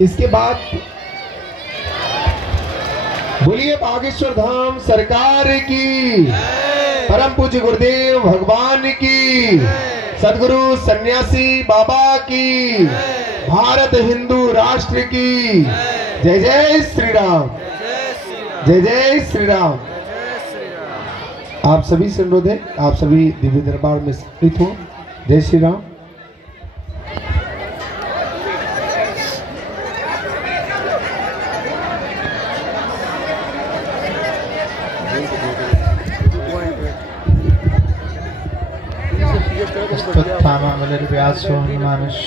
इसके बाद बोलिए बागेश्वर धाम सरकार की, परम पूज्य गुरुदेव भगवान की, सदगुरु सन्यासी बाबा की, भारत हिंदू राष्ट्र की। जय जय श्री राम, जय जय श्री राम। आप सभी से अनुरोध है, आप सभी दिव्य दरबार में स्थित हो। जय श्री राम।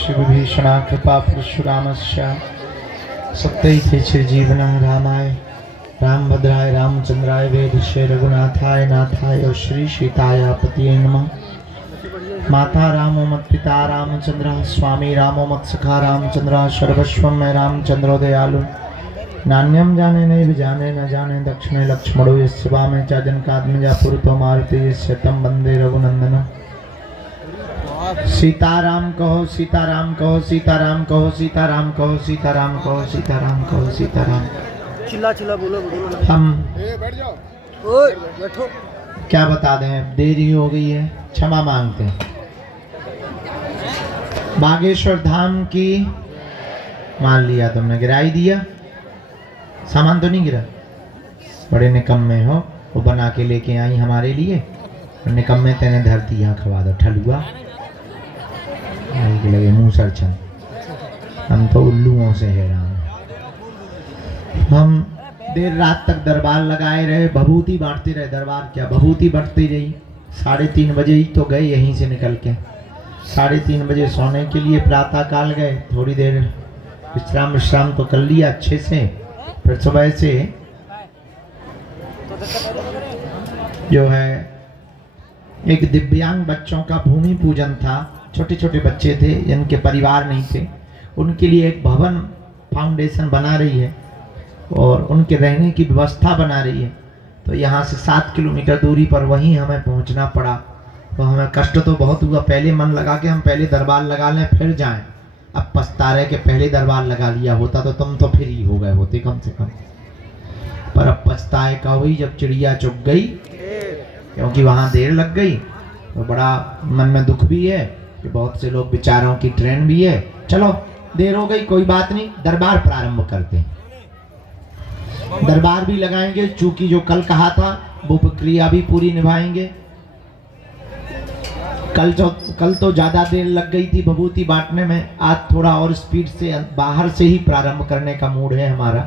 विभीषणा कृपा परशुरामस्य सत्यैते चिरजीवनं रामाय रामभद्राय रामचंद्राय वेदसे रघुनाथाय नाथाय श्री सीताय पतिये नमः। माता रामो मत पिता रामचंद्र, स्वामी रामो मत सखा रामचंद्र, सर्वस्वं मैं रामचंद्रो दयालु। नान्यम जाने नहीं जाने न जाने, दक्षिणे लक्ष्मणो यस्य वामे च जनकात्मजा पुरतो मारुति यस्य तं वंदे रघुनंदन। सीताराम कहो सीताराम कहो सीताराम कहो सीताराम कहो सीताराम कहो सीताराम कहो सीताराम। चिल्ला चिल्ला बोलो बोलो। हम बैठ जाओ, ओए बैठो। क्या बता दें, देरी हो गई है, क्षमा मांगते हैं। बागेश्वर धाम की मान लिया तुमने, गिराई दिया, सामान तो नहीं गिरा। बड़े निकम्मे हो, वो बना के लेके आई हमारे लिए, निकम्मे तेने धर दिया, खवा दो ठलुआ के लगे मुंह सरचन। हम तो उल्लुओं से हैरान। हम देर रात तक दरबार लगाए रहे, भभूति बांटते रहे। दरबार क्या भभूति बांटती रही। 3:30 बजे ही तो गए यहीं से निकल के। 3:30 बजे सोने के लिए प्रातः काल गए, थोड़ी देर विश्राम तो कर लिया अच्छे से। फिर सुबह से जो है एक दिव्यांग बच्चों का भूमि पूजन था। छोटे छोटे बच्चे थे जिनके परिवार नहीं थे, उनके लिए एक भवन फाउंडेशन बना रही है और उनके रहने की व्यवस्था बना रही है। तो यहाँ से 7 किलोमीटर दूरी पर वहीं हमें पहुँचना पड़ा। तो हमें कष्ट तो बहुत हुआ। पहले मन लगा कि हम पहले दरबार लगा लें फिर जाएं। अब पछता रहे कि पहले दरबार लगा लिया होता तो तुम तो फिर ही हो गए होते कम से कम। पर अब पछताए का हुई जब चिड़िया चुग गई, क्योंकि वहाँ देर लग गई। तो बड़ा मन में दुख भी है कि बहुत से लोग बेचारों की ट्रेन भी है। चलो देर हो गई, कोई बात नहीं, दरबार प्रारंभ करते हैं। दरबार भी लगाएंगे, चूंकि जो कल कहा था वो प्रक्रिया भी पूरी निभाएंगे। कल तो ज्यादा देर लग गई थी भभूति बांटने में। आज थोड़ा और स्पीड से, बाहर से ही प्रारंभ करने का मूड है हमारा।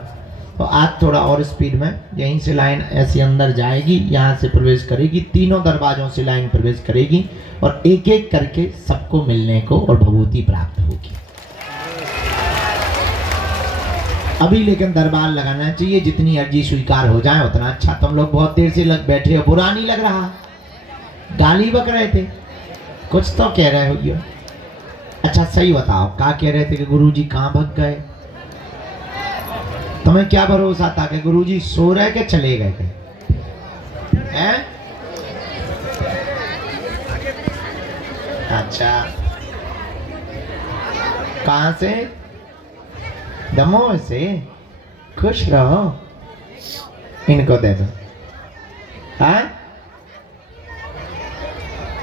तो आज थोड़ा और स्पीड में, यहीं से लाइन ऐसे अंदर जाएगी, यहाँ से प्रवेश करेगी, तीनों दरवाजों से लाइन प्रवेश करेगी और एक एक करके सबको मिलने को और भभूति प्राप्त होगी। अभी लेकिन दरबार लगाना चाहिए, जितनी अर्जी स्वीकार हो जाए उतना अच्छा। तुम लोग बहुत देर से बैठे हो, बुरा नहीं लग रहा? गाली बक रहे थे, कुछ तो कह रहे हो ये। अच्छा सही बताओ, क्या कह रहे थे कि गुरुजी कहाँ भग गए? तुम्हें क्या भरोसा था कि गुरुजी सो रहे के चले गए थे? हैं? अच्छा, कहाँ से? दमोह से। खुश रहो, इनको दे दो। हाँ,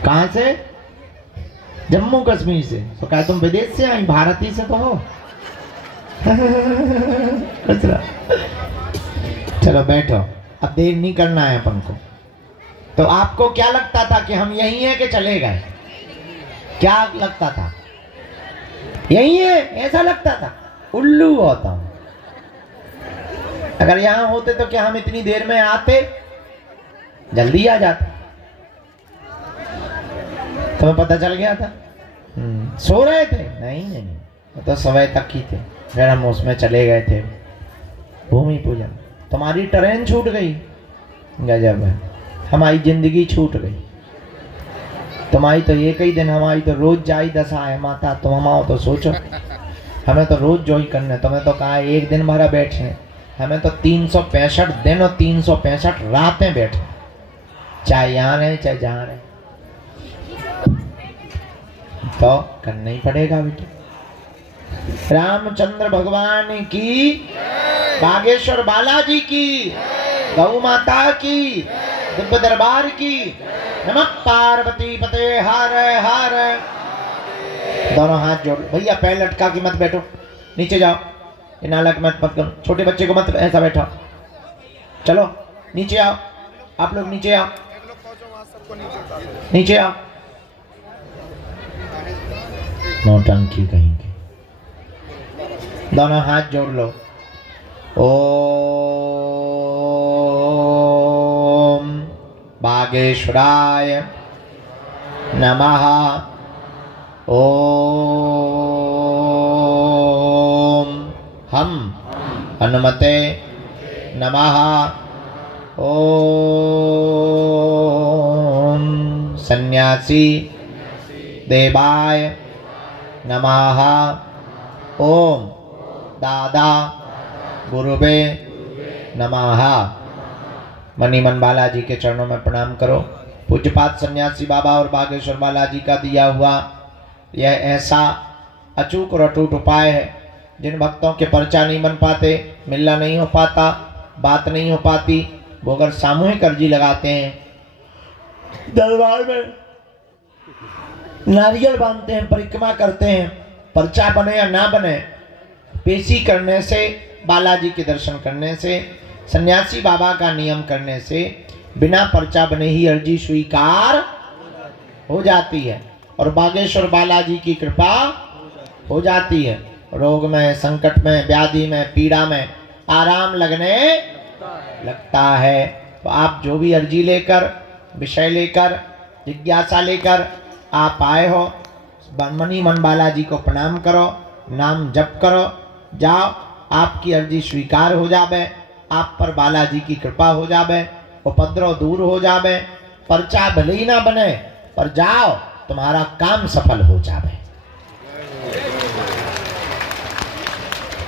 कहाँ से? जम्मू कश्मीर से। तो क्या तुम विदेश से आई? भारती से तो हो। चलो बैठो, अब देर नहीं करना है अपन को। तो आपको क्या लगता था कि हम यहीं हैं कि चले गए? क्या लगता था? यहीं है ऐसा लगता था? उल्लू होता हूं। अगर यहां होते तो क्या हम इतनी देर में आते? जल्दी आ जाते। तुम्हें पता चल गया था? सो रहे थे? नहीं, तो समय तक ही थे। फिर हम उसमें चले गए थे भूमि पूजन। तुम्हारी ट्रेन छूट गई, गजब है। हमारी जिंदगी छूट गई। तुम्हारी तो एक ही दिन, हमारी तो रोज जाई दशा है माता। तुम हमाओ तो सोचो, हमें तो रोज जो ही करने। तुम्हें तो कहा एक दिन भरा बैठे, हमें तो 365 दिन और 365 रातें बैठे, चाहे यहाँ रहे चाहे जहाँ रहे। तो करना ही पड़ेगा बेटा। रामचंद्र भगवान की, बागेश्वर बालाजी की, गौ माता की, दिव्य दरबार की। नमः पार्वती पते हर हर। दोनों हाथ जोड़। भैया पैर लटका के मत बैठो, नीचे जाओ। ये नालक मत करो, छोटे बच्चे को मत ऐसा बैठो। चलो नीचे आओ, आप लोग नीचे आओ, नीचे आओ। नौटंकी कहीं की। दोनों हाथ जोड़ लो। ओम बागेश्वराय नमः। ओम हम हनुमते नमः। ओम सन्यासी देवाय नमः। ओम दादा गुरुवे नमः। मणिमन बालाजी के चरणों में प्रणाम करो। पूज्यपाद सन्यासी बाबा और बागेश्वर बालाजी का दिया हुआ यह ऐसा अचूक और अटूट उपाय है, जिन भक्तों के पर्चा नहीं बन पाते, मिलना नहीं हो पाता, बात नहीं हो पाती, वो अगर सामूहिक अर्जी लगाते हैं, दरबार में नारियल बांधते हैं, परिक्रमा करते हैं, पर्चा बने या ना बने, पेशी करने से, बालाजी के दर्शन करने से, सन्यासी बाबा का नियम करने से बिना पर्चा बने ही अर्जी स्वीकार हो जाती है और बागेश्वर बालाजी की कृपा हो जाती है। रोग में, संकट में, व्याधि में, पीड़ा में आराम लगने लगता है। तो आप जो भी अर्जी लेकर, विषय लेकर, जिज्ञासा लेकर आप आए हो, मणिमन बालाजी को प्रणाम करो, नाम जप करो, जाओ, आपकी अर्जी स्वीकार हो जावे, आप पर बालाजी की कृपा हो जावे, उपद्रव दूर हो जावे, पर्चा भले ही ना बने पर जाओ, तुम्हारा काम सफल हो जावे।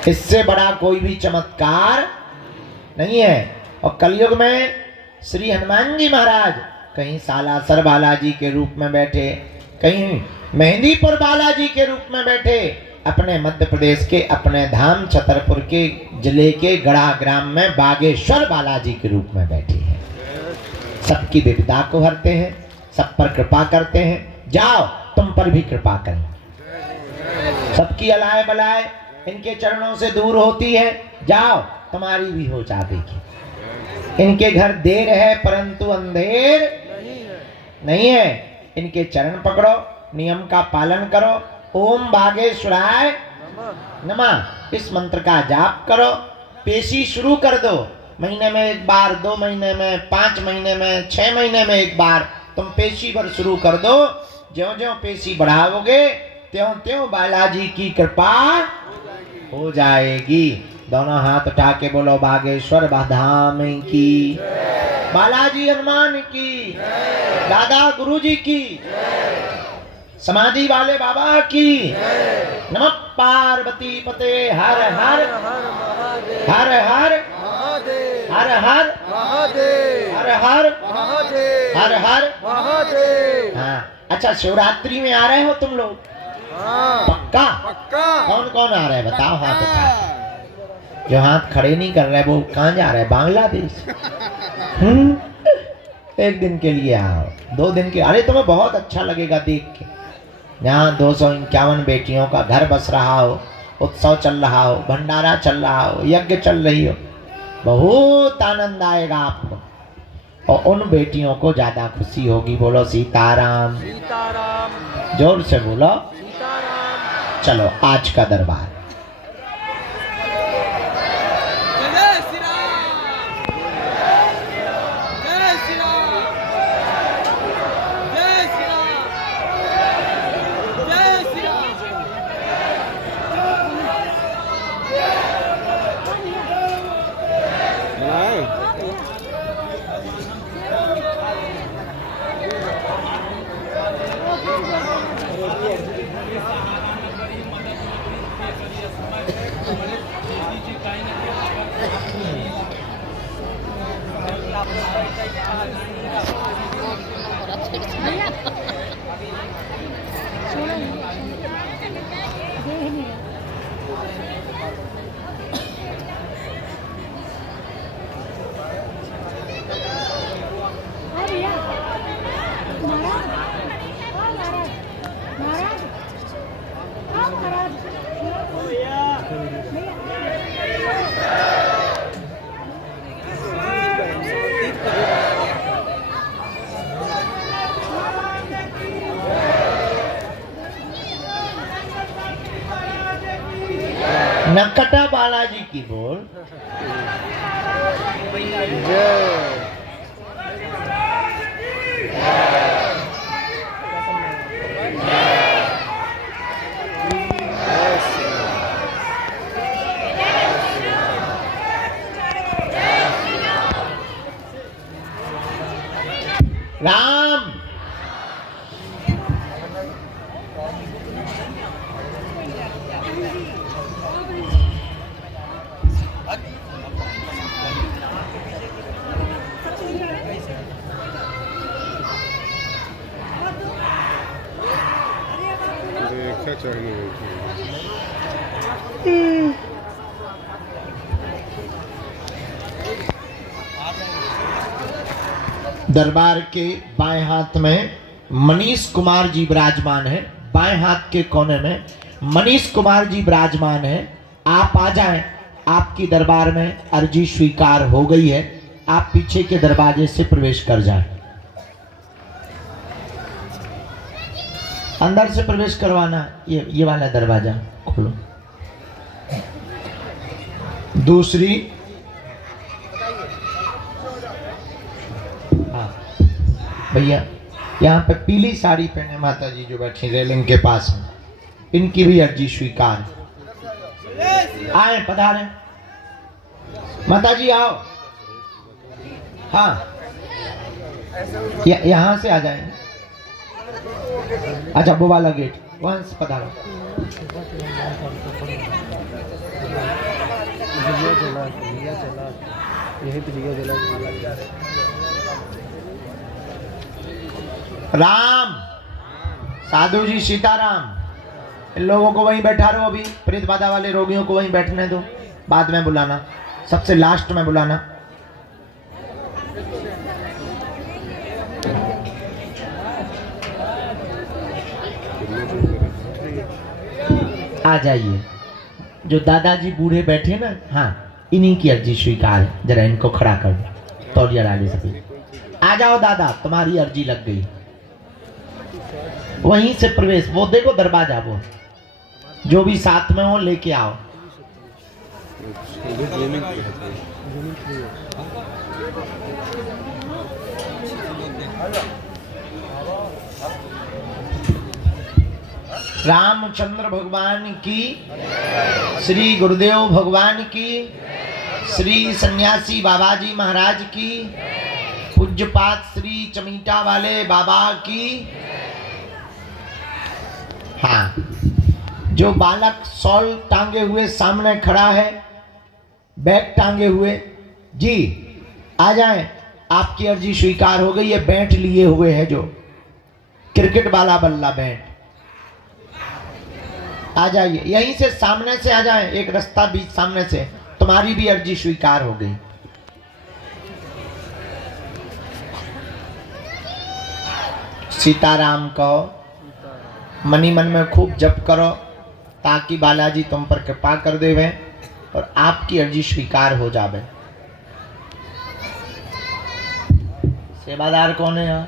इससे बड़ा कोई भी चमत्कार नहीं है। और कलयुग में श्री हनुमान जी महाराज कहीं सालासर बालाजी के रूप में बैठे, कहीं मेहंदीपुर बालाजी के रूप में बैठे, अपने मध्य प्रदेश के अपने धाम छतरपुर के जिले के गढ़ा ग्राम में बागेश्वर बालाजी के रूप में बैठे हैं। सबकी विपदा को हरते हैं, सब पर कृपा करते हैं। जाओ, तुम पर भी कृपा करें। सबकी अलाय बलाय इनके चरणों से दूर होती है। जाओ, तुम्हारी भी हो जाएगी। इनके घर देर है परंतु अंधेर नहीं है। इनके चरण पकड़ो, नियम का पालन करो। ओम बागेश्वराय नमः इस मंत्र का जाप करो। पेशी शुरू कर दो। महीने में एक बार, 2 महीने में, 5 महीने में, 6 महीने में एक बार तुम पेशी पर शुरू कर दो। ज्यों-ज्यों पेशी बढ़ाओगे त्यों-त्यों बालाजी की कृपा हो जाएगी। दोनों हाथ उठा के बोलो बागेश्वर धाम की, बालाजी हनुमान की, दादा गुरुजी की, समाधि वाले बाबा की। नमः पार्वती पते हर हर हर हर हर हर हर हर हर हर। हाँ, अच्छा शिवरात्रि में आ रहे हो तुम लोग? पक्का? कौन कौन आ रहा है बताओ हाथ उठा। जो हाथ खड़े नहीं कर रहे वो कहाँ जा रहे हैं? बांग्लादेश। एक दिन के लिए आओ, 2 दिन के। अरे तुम्हें बहुत अच्छा लगेगा देख के। यहाँ 251 बेटियों का घर बस रहा हो, उत्सव चल रहा हो, भंडारा चल रहा हो, यज्ञ चल रही हो, बहुत आनंद आएगा आपको। और उन बेटियों को ज्यादा खुशी होगी। बोलो सीताराम। सीताराम। जोर से बोलो सीताराम। चलो आज का दरबार। नकटा बालाजी की बोल। जय राम। देखा चढ़ने दरबार के बाएं हाथ में मनीष कुमार जी विराजमान है। बाएं हाथ के कोने में मनीष कुमार जी विराजमान है। आप आ जाएं, आपकी दरबार में अर्जी स्वीकार हो गई है। आप पीछे के दरवाजे से प्रवेश कर जाएं। अंदर से प्रवेश करवाना, ये वाला दरवाजा खोलो। दूसरी, हाँ भैया, यहाँ पे पीली साड़ी पहने माता जी जो बैठी रेलिंग के पास में, इनकी भी अर्जी स्वीकार। आए, पधारे माता जी, आओ। हाँ, यहाँ से आ जाएंगे। अच्छा, वो वाला गेट वहां से पधारो। राम, साधु जी, सीताराम। इन लोगों को वहीं बैठा रहो, अभी प्रेत बाधा वाले रोगियों को वहीं बैठने दो, बाद में बुलाना, सबसे लास्ट में बुलाना। आ जाइए। जो दादाजी बूढ़े बैठे ना, हाँ, इन्हीं की अर्जी स्वीकार है। जरा इनको खड़ा कर दो, तौलिया डाले सभी। आ जाओ दादा, तुम्हारी अर्जी लग गई। वहीं से प्रवेश, वो देखो दरवाजा, वो जो भी साथ में हो लेके आओ। रामचंद्र भगवान की, श्री गुरुदेव भगवान की, श्री सन्यासी बाबा जी महाराज की, पूज्यपात श्री चमीटा वाले बाबा की। हाँ, जो बालक शॉल टांगे हुए सामने खड़ा है, बैग टांगे हुए, जी आ जाएं, आपकी अर्जी स्वीकार हो गई है। बैट लिए हुए है जो क्रिकेट वाला बल्ला बैट, आ जाइए। यहीं से सामने से आ जाएं, एक रास्ता बीच सामने से। तुम्हारी भी अर्जी स्वीकार हो गई। सीताराम कहो, मनी मन में खूब जप करो, ताकि बालाजी तुम पर कृपा कर देवे और आपकी अर्जी स्वीकार हो जावे। सेवादार कौन है यहाँ?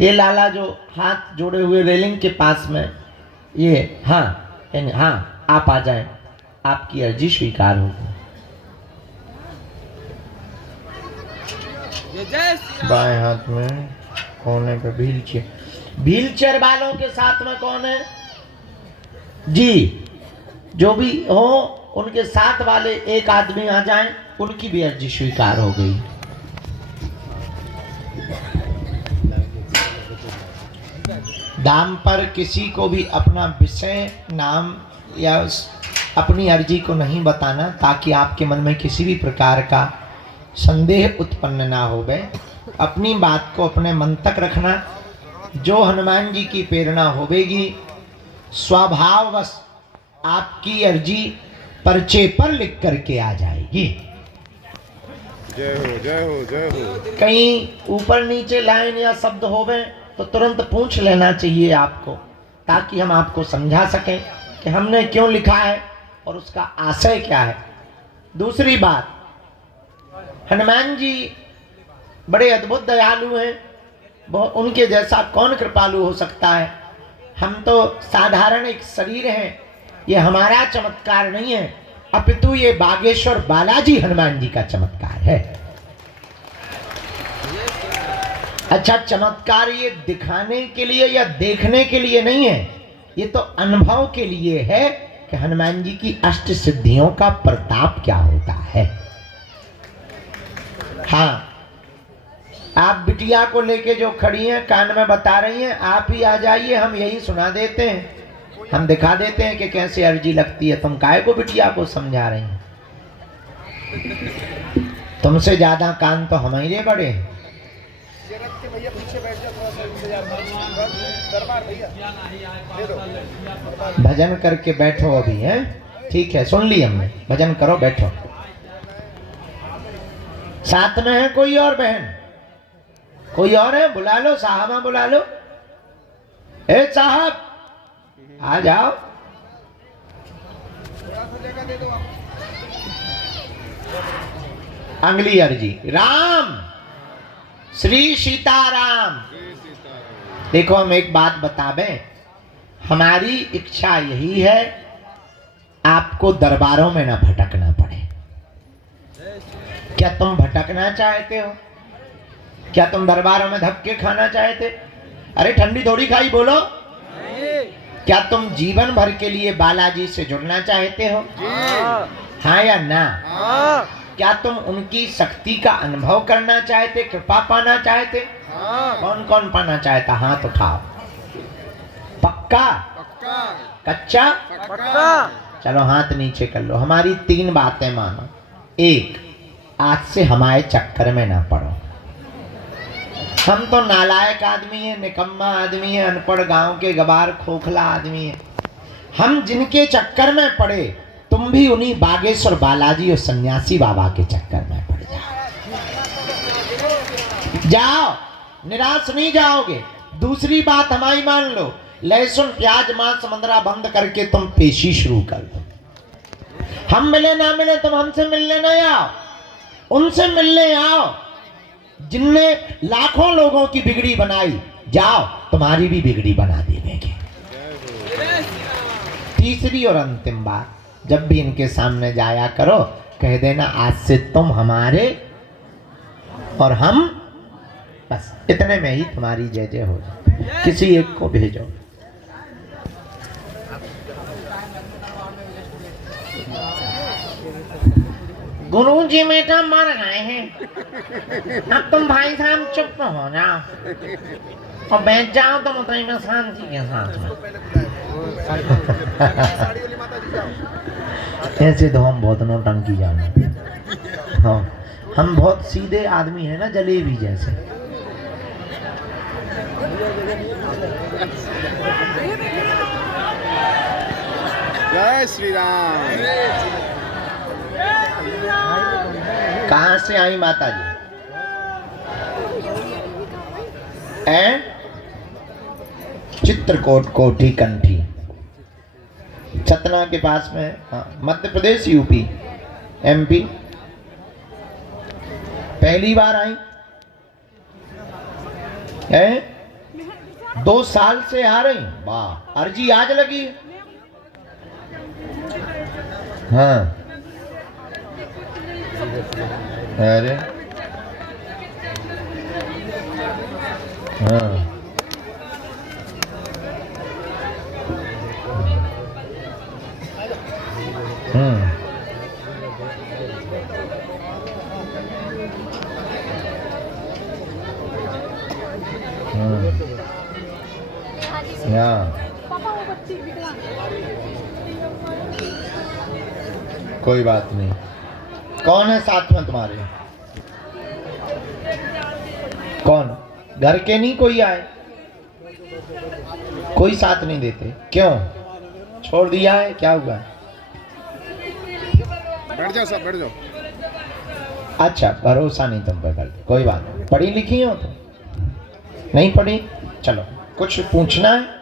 ये लाला जो हाथ जोड़े हुए रेलिंग के पास में, ये, हाँ हाँ, आप आ जाएं, आपकी अर्जी स्वीकार होगी। बाएं हाथ में कोने पे व्हील चेयर, व्हील चेयर वालों के साथ में कौन है जी? जो भी हो, उनके साथ वाले एक आदमी आ जाएं, उनकी भी अर्जी स्वीकार हो गई। दाम पर किसी को भी अपना विषय, नाम या अपनी अर्जी को नहीं बताना, ताकि आपके मन में किसी भी प्रकार का संदेह उत्पन्न ना हो। अपनी बात को अपने मन तक रखना। जो हनुमान जी की प्रेरणा होगी, स्वभाववश आपकी अर्जी पर्चे पर लिख करके आ जाएगी। जय हो, जय हो, जय हो। कहीं ऊपर नीचे लाइन या शब्द होवे तो तुरंत पूछ लेना चाहिए आपको, ताकि हम आपको समझा सकें कि हमने क्यों लिखा है और उसका आशय क्या है। दूसरी बात, हनुमान जी बड़े अद्भुत दयालु हैं, उनके जैसा कौन कृपालु हो सकता है। हम तो साधारण एक शरीर हैं, ये हमारा चमत्कार नहीं है, अपितु ये बागेश्वर बालाजी हनुमान जी का चमत्कार है। अच्छा, चमत्कार ये दिखाने के लिए या देखने के लिए नहीं है, ये तो अनुभव के लिए है कि हनुमान जी की अष्ट सिद्धियों का प्रताप क्या होता है। हाँ, आप बिटिया को लेके जो खड़ी हैं, कान में बता रही हैं, आप ही आ जाइए, हम यही सुना देते हैं, हम दिखा देते हैं कि कैसे अर्जी लगती है। तुम काहे को बिटिया को समझा रही हैं? तुमसे ज्यादा कान तो हमारे बड़े हैं। भजन करके बैठो अभी, है ठीक है, सुन ली हमने, भजन करो, बैठो। साथ में है कोई और बहन? कोई और है? बुला लो, साहबा बुला लो। ए साहब आ जाओ। अंगली अर्जी। राम श्री सीताराम। देखो, हम एक बात बतावें, हमारी इच्छा यही है आपको दरबारों में ना भटकना पड़े। क्या तुम भटकना चाहते हो? क्या तुम दरबारों में धक्के खाना चाहते? अरे ठंडी थोड़ी खाई, बोलो। क्या तुम जीवन भर के लिए बालाजी से जुड़ना चाहते हो? हाँ या ना? क्या तुम उनकी शक्ति का अनुभव करना चाहते, कृपा पाना चाहते? कौन कौन पाना चाहता? हाथ उठाओ। पक्का? कच्चा? चलो हाथ नीचे कर लो। हमारी 3 बातें मानो। 1, आज से हमारे चक्कर में ना पड़ो। हम तो नालायक आदमी है, निकम्मा आदमी है, अनपढ़ गांव के गवार खोखला आदमी है। हम जिनके चक्कर में पड़े, तुम भी उन्हीं बागेश्वर बालाजी और सन्यासी बाबा के चक्कर में पड़ जाओ, निराश नहीं जाओगे। दूसरी बात हमारी मान लो, लहसुन प्याज मांस मंदरा बंद करके तुम पेशी शुरू कर दो। हम मिले ना मिले, तुम हमसे मिलने नहीं आओ, उनसे मिलने आओ जिनने लाखों लोगों की बिगड़ी बनाई। जाओ, तुम्हारी भी बिगड़ी बना देंगे। तीसरी और अंतिम बात, जब भी इनके सामने जाया करो, कह देना आज से तुम हमारे और हम, बस इतने में ही तुम्हारी जय जय हो जाए। किसी एक को भेजो। गुरु जी बेटा मर गए हैं, अब तुम भाई साहब चुप हो जाओ और बैठ जाओ, तुम उतनी में शांति के साथ में। ऐसे तो हम बहुत नौटंकी जाने। हाँ, हम बहुत सीधे आदमी है ना, जलेबी जैसे। जय श्री राम। कहाँ से आई माता जी? चित्रकूट कोठी कंठी, सतना के पास में। हाँ, मध्य प्रदेश, यूपी, एमपी। पहली बार आई है? 2 साल से आ रही? वाह, अर्जी आज लगी। हाँ, अरे हाँ, कोई बात नहीं। कौन है साथ में तुम्हारे? कौन? घर के नहीं कोई आए? कोई साथ नहीं देते? क्यों छोड़ दिया है? क्या हुआ? बैठ जाओ सब, बैठ जाओ। अच्छा, भरोसा नहीं तुम पे करते, कोई बात नहीं। पढ़ी लिखी हो तुम? नहीं पढ़ी? चलो, कुछ पूछना है?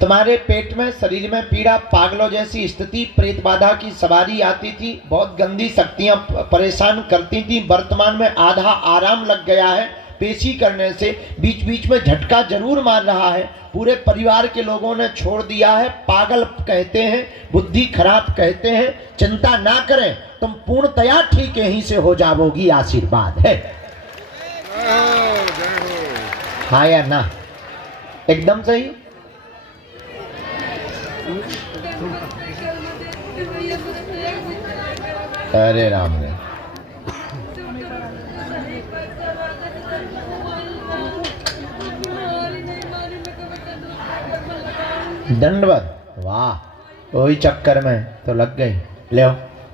तुम्हारे पेट में, शरीर में पीड़ा, पागलों जैसी स्थिति, प्रेत बाधा की सवारी आती थी, बहुत गंदी शक्तियां परेशान करती थी। वर्तमान में आधा आराम लग गया है, पेशी करने से बीच बीच में झटका जरूर मार रहा है। पूरे परिवार के लोगों ने छोड़ दिया है, पागल कहते हैं, बुद्धि खराब कहते हैं। चिंता ना करें, तुम पूर्णतया ठीक यहीं से हो जाओगी, आशीर्वाद है। हाँ या ना? एकदम सही। अरे राम रे, दंडवत, वाह, वही चक्कर में तो लग गई। ले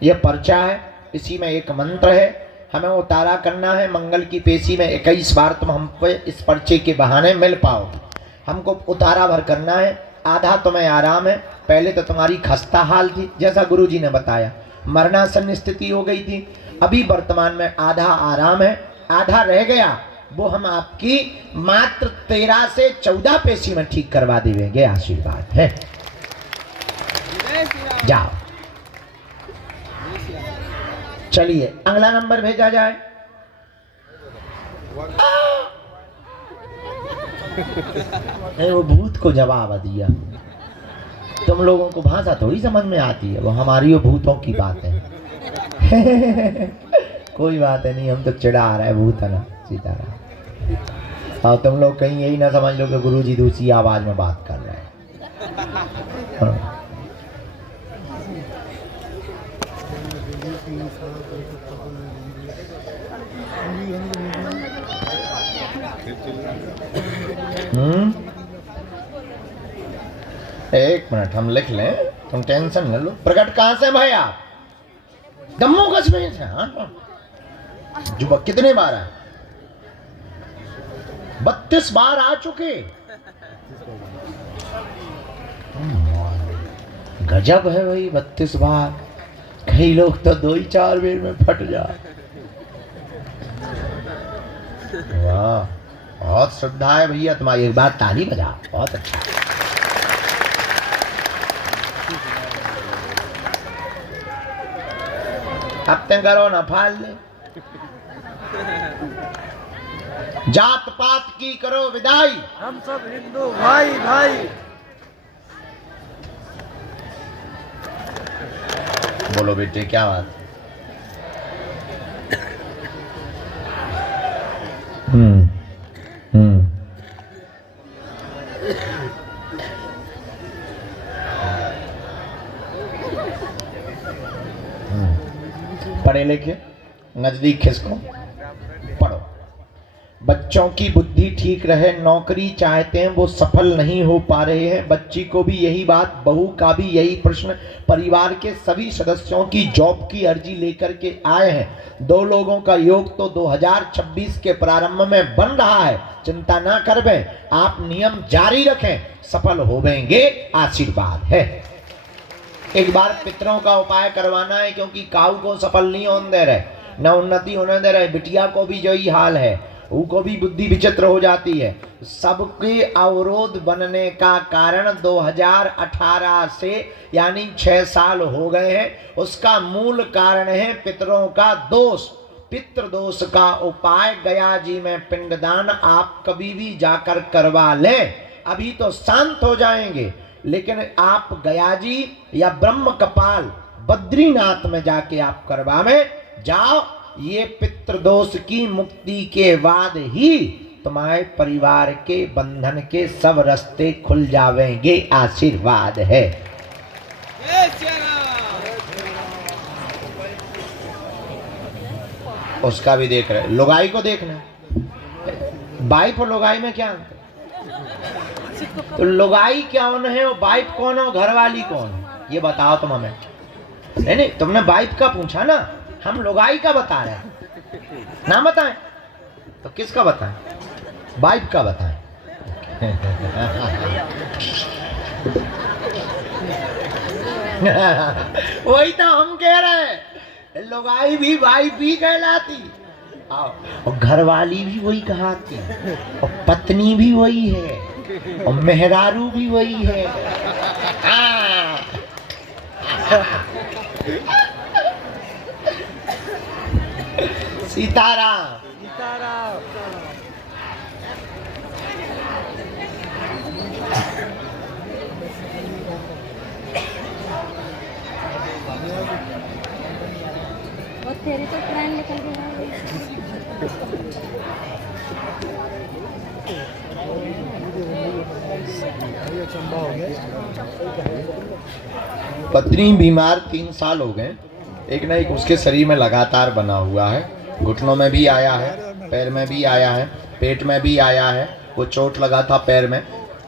ये पर्चा है, इसी में एक मंत्र है, हमें उतारा करना है। मंगल की पेशी में 21 बार तुम हम पे इस पर्चे के बहाने मिल पाओगे। हमको उतारा भर करना है। आधा तुम्हें आराम है, पहले तो तुम्हारी खस्ता हाल थी, जैसा गुरुजी ने बताया, मरणासन स्थिति हो गई थी। अभी वर्तमान में आधा आराम है, आधा रह गया, वो हम आपकी मात्र 13 से 14 पेशी में ठीक करवा देंगे, आशीर्वाद है। जाओ, चलिए अगला नंबर भेजा जाए। वो भूत को जवाब दिया। तुम लोगों को भाषा थोड़ी समझ में आती है, वो हमारी वो भूतों की बात है। कोई बात है नहीं, हम तो चिढ़ा आ रहा है भूत है ना, सीताराम। और तुम लोग कहीं यही ना समझ लो कि गुरुजी दूसरी आवाज में बात कर रहे हैं। हाँ। एक मिनट हम लिख लें, तुम टेंशन न लो। प्रकट कहां से भाई आप? जम्मू कश्मीर से। हाँ, जुबक कितने बार है? 32 बार आ चुके। गजब है भाई, 32 बार। कई लोग तो 2-4 बेर में फट जाए। वाह, बहुत श्रद्धा है भैया तुम्हारी। एक बार ताली बजा, बहुत अच्छा। अब ते करो ना फाल ले। जात पात की करो विदाई, हम सब हिंदू भाई भाई। बोलो बेटे क्या बात? पढ़े लिखे नजदीक खिसको पढ़ो। बच्चों की बुद्धि ठीक रहे, नौकरी चाहते हैं वो सफल नहीं हो पा रहे हैं। बच्ची को भी यही बात, बहू का भी यही प्रश्न। परिवार के सभी सदस्यों की जॉब की अर्जी लेकर के आए हैं। 2 लोगों का योग तो 2026 के प्रारंभ में बन रहा है। चिंता ना करबें, आप नियम जारी रखें, सफल होवेंगे, आशीर्वाद है। एक बार पितरों का उपाय करवाना है, क्योंकि काऊ को सफल नहीं होने दे रहे, न उन्नति होने दे रहे। बिटिया को भी जो ही हाल है, उनको भी बुद्धि विचित्र हो जाती है। सबके अवरोध बनने का कारण 2018 से यानी 6 साल हो गए हैं। उसका मूल कारण है पितरों का दोष। पितृ दोष का उपाय गया जी में पिंडदान आप कभी भी जाकर करवा लें, अभी तो शांत हो जाएंगे। लेकिन आप गया जी या ब्रह्म कपाल बद्रीनाथ में जाके आप करवावे जाओ। ये पितृदोष की मुक्ति के बाद ही तुम्हारे परिवार के बंधन के सब रास्ते खुल जावेंगे, आशीर्वाद है। उसका भी देख रहे, लुगाई को देखना। वाइफ और लुगाई में क्या अंतर? तो लुगाई कौन है और वाइफ कौन है और घरवाली कौन है, ये बताओ तुम हमें। नहीं, तुमने वाइफ का पूछा ना, हम लुगाई का बता रहे हैं। ना बताएं तो किसका बताएं? वाइफ का बताएं। वही तो हम कह रहे हैं, लुगाई भी वाइफ ही कहलाती, और घरवाली भी वही कहलाती, और पत्नी भी वही है, और मेहरारू भी वही है। सीताराम। तेरी तो ट्रेन निकल गई। पत्नी बीमार 3 साल हो गए, एक ना एक उसके शरीर में लगातार बना हुआ है, घुटनों में भी आया है, पैर में भी आया है, पेट में भी आया है। वो चोट लगा था पैर में,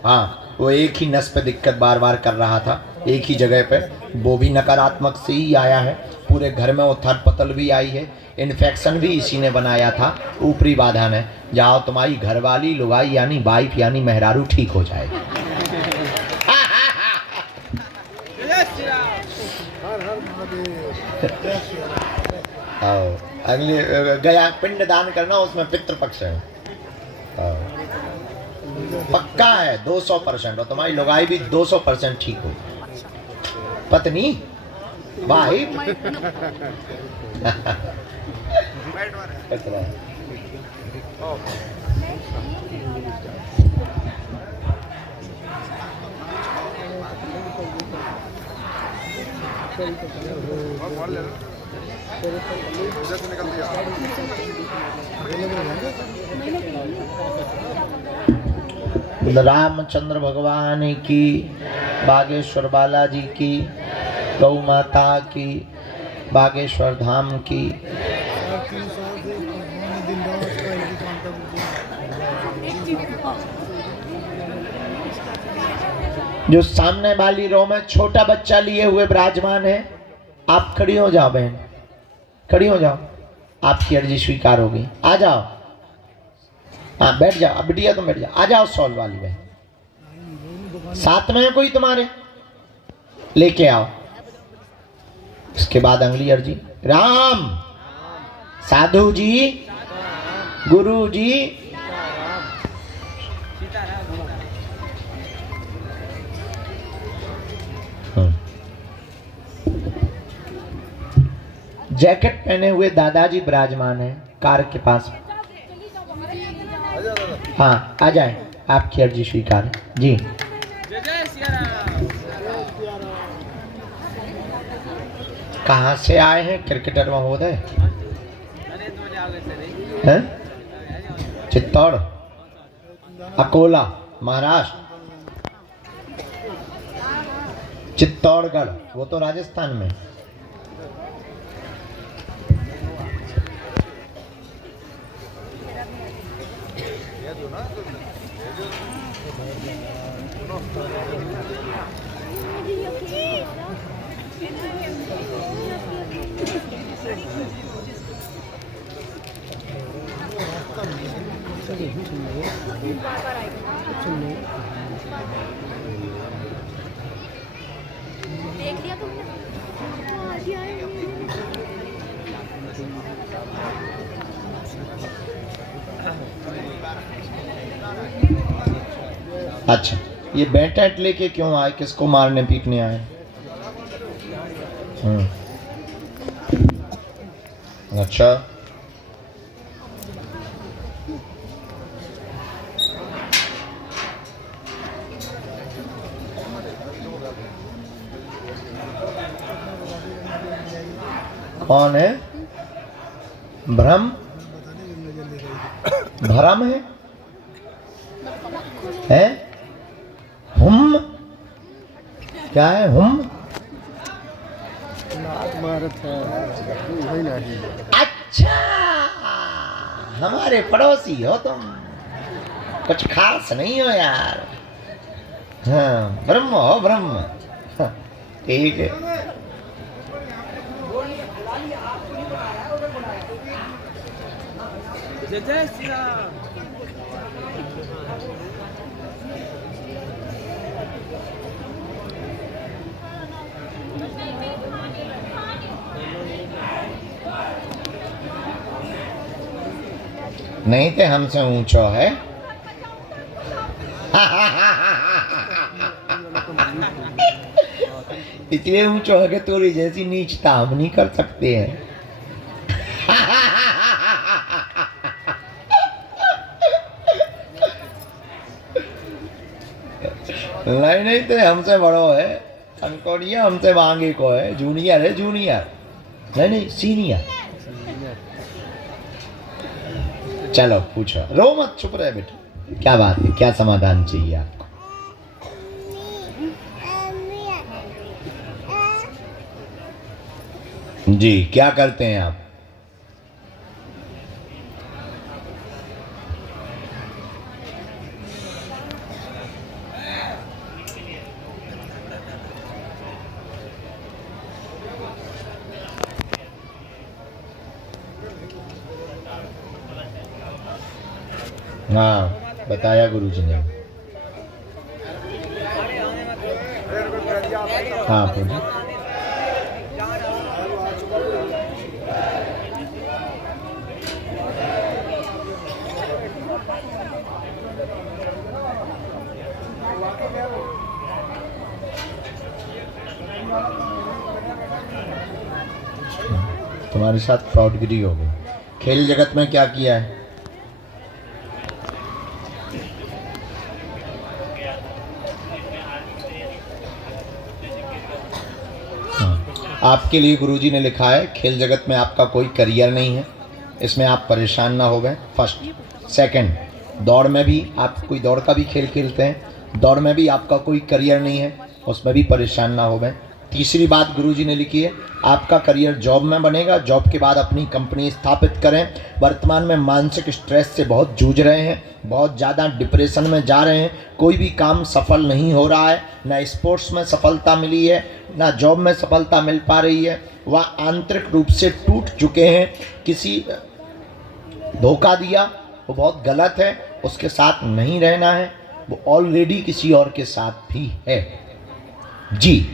हाँ, वो एक ही नस पे दिक्कत बार बार कर रहा था, एक ही जगह पे, वो भी नकारात्मक से ही आया है। पूरे घर में उथल पतल भी आई है, इन्फेक्शन भी इसी ने बनाया था, ऊपरी बाधा ने। जाओ तुम्हारी घरवाली लुगाई यानी वाइफ यानी मेहरारू ठीक हो जाएगी। अगले गया पिंड दान करना, उसमें पितृपक्ष है, पक्का है 200%, और तुम्हारी लुगाई भी 200% ठीक हो। पत्नी वाइफ रामचंद्र भगवान की, बागेश्वर बालाजी की, गौ माता की, बागेश्वर धाम की। जो सामने वाली रो में छोटा बच्चा लिए हुए विराजमान है, आप खड़ी हो जाओ बहन, खड़ी हो जाओ, आपकी अर्जी स्वीकार होगी। आ जाओ, हाँ बैठ जाओ, अब बिटिया तुम बैठ जाओ, आ जाओ सॉल वाली बहन, साथ में है कोई तुम्हारे, लेके आओ। इसके बाद अगली अर्जी, राम साधु जी, गुरु जी, जैकेट पहने हुए दादाजी विराजमान है कार के पास। हाँ आ जाए, आपकी अर्जी स्वीकार है जी। कहाँ से आए हैं क्रिकेटर महोदय? हैं? चित्तौड़, अकोला, महाराष्ट्र, चित्तौड़गढ़, वो तो राजस्थान में। देख लिया तुमने? अच्छा, ये बैटेट लेके क्यों आए, किसको मारने पीटने आए? अच्छा, कौन है? भ्रम, भ्रम है? हुम, क्या है हुम? अच्छा, हमारे पड़ोसी हो तुम, कुछ खास नहीं हो यार। हाँ, ब्रह्म हो ब्रह्म, ठीक है। जय श्री राम। नहीं तो हमसे ऊंचो है। इतने ऊंचो है कि तोरी जैसी नीचता हम नहीं कर सकते हैं। नहीं तो हमसे बड़ो है, अंकोड़िया हमसे मांगे को है, जूनियर है, जूनियर नहीं सीनियर। चलो पूछो, रो मत, चुप रहे बेटा। क्या बात है, क्या समाधान चाहिए आपको? जी, क्या करते हैं आप? हाँ, बताया गुरुजी ने। हाँ पूछो। तुम्हारे साथ फ्रॉडगिरी हो गई। खेल जगत में क्या किया है? आपके लिए गुरुजी ने लिखा है, खेल जगत में आपका कोई करियर नहीं है, इसमें आप परेशान ना हो गए। फर्स्ट। सेकंड, दौड़ में भी आप कोई दौड़ का भी खेल खेलते हैं, दौड़ में भी आपका कोई करियर नहीं है, उसमें भी परेशान ना हो गए। तीसरी बात गुरुजी ने लिखी है, आपका करियर जॉब में बनेगा, जॉब के बाद अपनी कंपनी स्थापित करें। वर्तमान में मानसिक स्ट्रेस से बहुत जूझ रहे हैं, बहुत ज़्यादा डिप्रेशन में जा रहे हैं, कोई भी काम सफल नहीं हो रहा है, ना स्पोर्ट्स में सफलता मिली है, ना जॉब में सफलता मिल पा रही है, वह आंतरिक रूप से टूट चुके हैं। किसी धोखा दिया, वो बहुत गलत है, उसके साथ नहीं रहना है, वो ऑलरेडी किसी और के साथ भी है जी।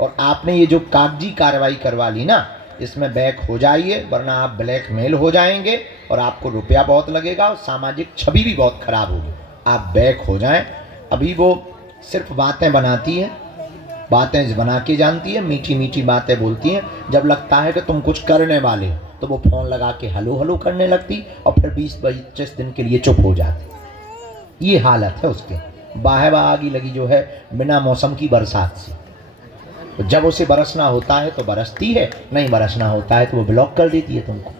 और आपने ये जो कागजी कार्रवाई करवा ली ना, इसमें बैक हो जाइए, वरना आप ब्लैकमेल हो जाएंगे और आपको रुपया बहुत लगेगा और सामाजिक छवि भी बहुत खराब होगी। आप बैक हो जाएं। अभी वो सिर्फ बातें बनाती है, बातें बना के जानती है, मीठी मीठी बातें बोलती हैं। जब लगता है कि तुम कुछ करने वाले हो तो वो फ़ोन लगा के हलो हलो करने लगती और फिर 20-25 दिन के लिए चुप हो जाती। ये हालत है उसकी। बाहे बागी लगी जो है बिना मौसम की बरसात से। तो जब उसे बरसना होता है तो बरसती है, नहीं बरसना होता है तो वो ब्लॉक कर देती है तुमको।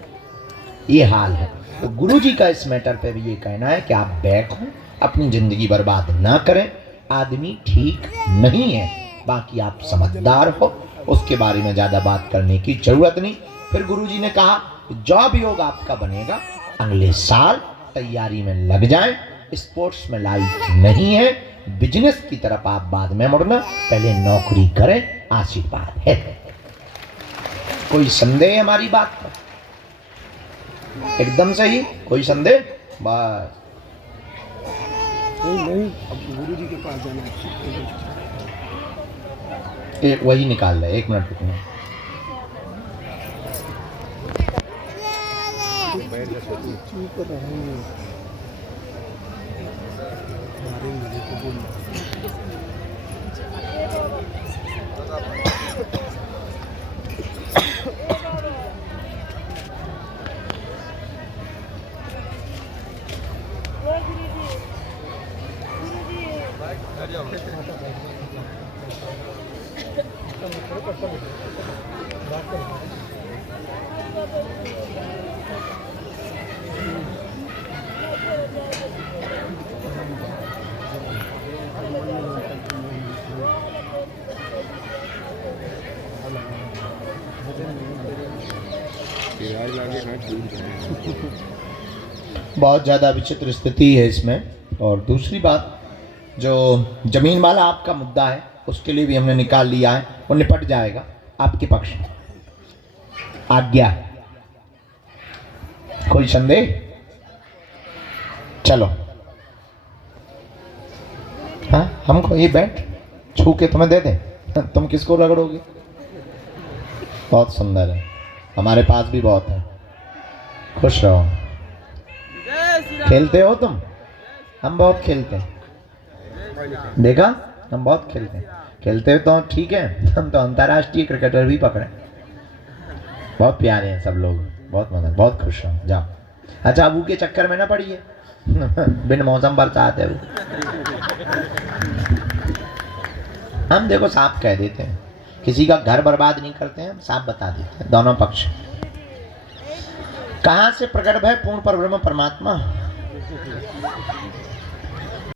ये हाल है। तो गुरुजी का इस मैटर पे भी ये कहना है कि आप बैक हो, अपनी ज़िंदगी बर्बाद ना करें। आदमी ठीक नहीं है, बाकी आप समझदार हो, उसके बारे में ज़्यादा बात करने की ज़रूरत नहीं। फिर गुरुजी ने कहा जॉब योग आपका बनेगा, अगले साल तैयारी में लग जाएं। स्पोर्ट्स में लाइफ नहीं है, बिजनेस की तरफ आप बाद में मुड़ना, पहले नौकरी करें। आशीर्वाद है। कोई संदेह हमारी बात पर? एकदम सही, कोई संदेह? बस नहीं, अब गुरुजी के पास जाना है। एक वही निकाल ले, 1 मिनट रुकना। बहुत ज़्यादा विचित्र स्थिति है इसमें। और दूसरी बात, जो ज़मीन वाला आपका मुद्दा है उसके लिए भी हमने निकाल लिया है, वो निपट जाएगा आपके पक्ष में। आज्ञा है? कोई संदेह? चलो। हाँ, हमको ये बैठ छू के तुम्हें दे दें, तुम किसको रगड़ोगे? बहुत सुंदर है, हमारे पास भी बहुत है। खुश रहो। खेलते हो तुम? हम बहुत खेलते हैं, देखा, हम बहुत खेलते हैं। खेलते हो तो ठीक है, हम तो अंतर्राष्ट्रीय क्रिकेटर भी पकड़े। बहुत प्यारे हैं सब लोग, बहुत मजा, बहुत खुश हूँ। जाओ। अच्छा, अबू के चक्कर में ना पड़िए, बिन मौसम बरसात है वो। हम देखो साफ कह देते हैं, किसी का घर बर्बाद नहीं करते हैं, साफ बता देते हैं दोनों पक्ष। कहाँ से प्रकट भय पूर्ण परब्रह्म परमात्मा।